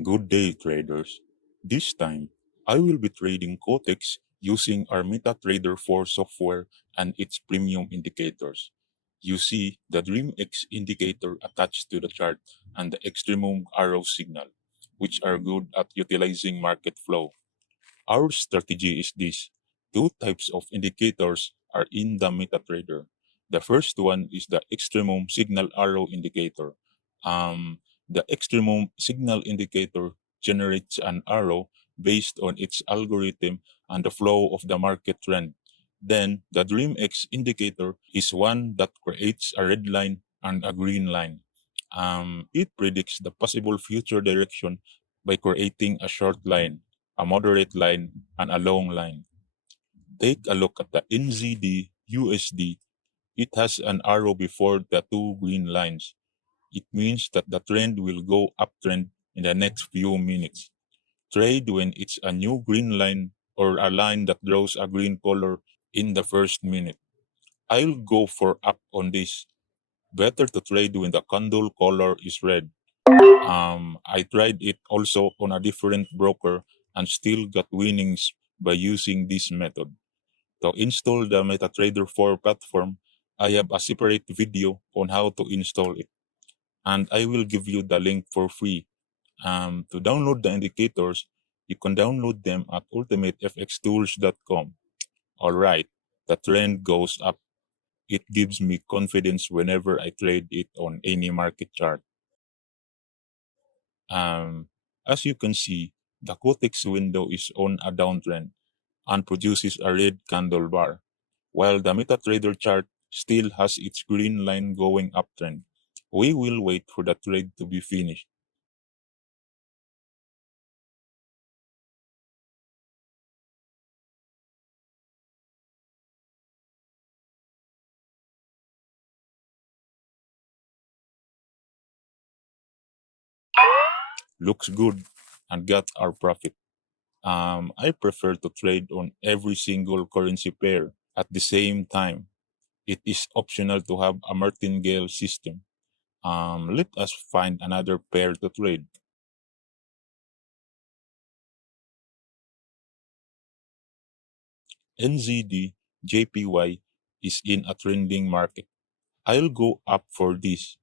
Good day, traders. This time, I will be trading Quotex using our MetaTrader 4 software and its premium indicators. You see the DreamX indicator attached to the chart and the extremum arrow signal, which are good at utilizing market flow. Our strategy is this. Two types of indicators are in the MetaTrader. The first one is the extremum signal arrow indicator. Um, the extremum signal indicator generates an arrow based on its algorithm and the flow of the market trend. Then the DreamX indicator is one that creates a red line and a green line. It predicts the possible future direction by creating a short line, a moderate line, and a long line. Take a look at the NZD USD. It has an arrow before the two green lines. It means that the trend will go uptrend in the next few minutes. Trade when it's a new green line or a line that draws a green color in the first minute. I'll go for up on this. Better to trade when the candle color is red. I tried it also on a different broker and still got winnings by using this method. To install the MetaTrader 4 platform, I have a separate video on how to install it, and I will give you the link for free. To download the indicators, you can download them at ultimatefxtools.com. Alright, the trend goes up. It gives me confidence whenever I trade it on any market chart. Um, as you can see, the Quotex window is on a downtrend and produces a red candle bar, while the MetaTrader chart still has its green line going uptrend. We will wait for the trade to be finished. Looks good and got our profit. I prefer to trade on every single currency pair at the same time. It is optional to have a martingale system. Let us find another pair to trade. NZD JPY is in a trending market. I'll go up for this.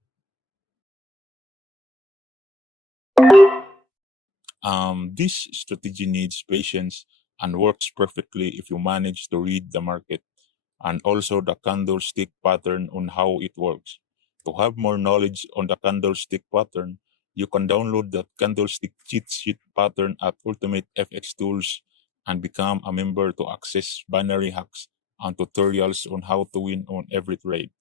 This strategy needs patience and works perfectly if you manage to read the market and also the candlestick pattern on how it works. To have more knowledge on the candlestick pattern, you can download the candlestick cheat sheet pattern at Ultimate FX Tools and become a member to access binary hacks and tutorials on how to win on every trade.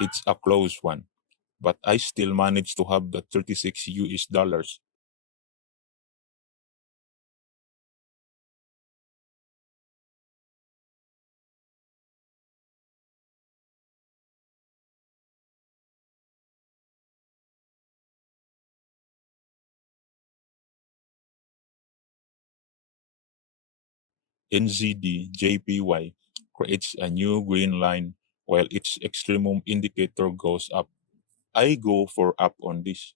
It's a close one, but I still managed to have the 36 US dollars. NZD JPY creates a new green line while its extremum indicator goes up. I go for up on this.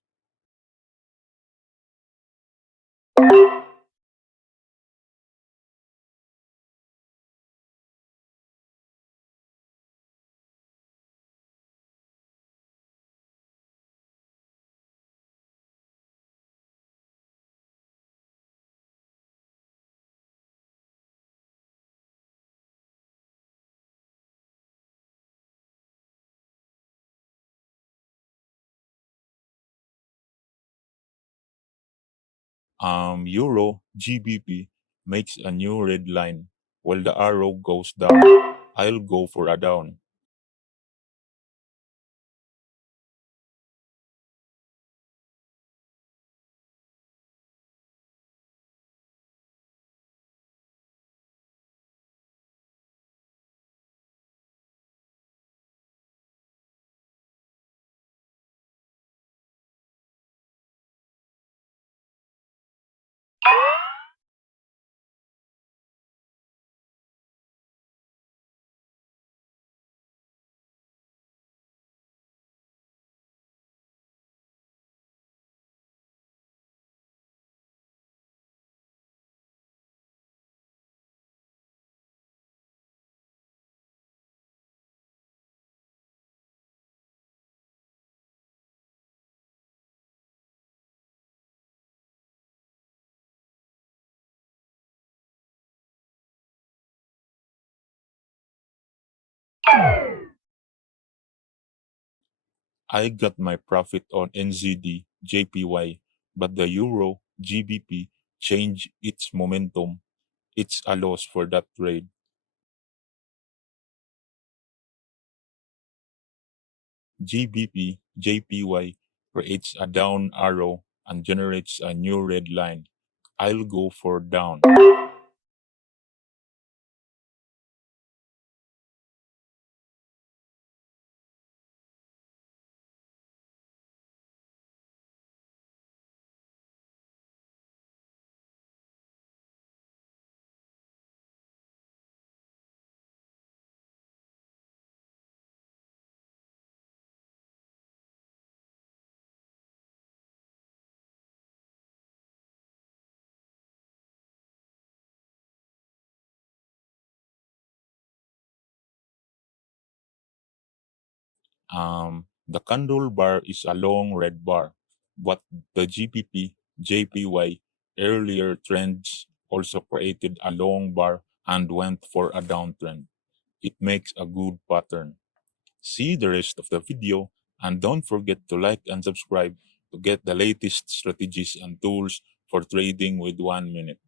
Euro GBP makes a new red line while the arrow goes down. I'll go for a down. I got my profit on NZD JPY, but the Euro GBP changed its momentum. It's a loss for that trade. GBP JPY creates a down arrow and generates a new red line. I'll go for down. The candle bar is a long red bar, but the GBP JPY earlier trends also created a long bar and went for a downtrend. It makes a good pattern. See the rest of the video and don't forget to like and subscribe to get the latest strategies and tools for trading with 1 minute.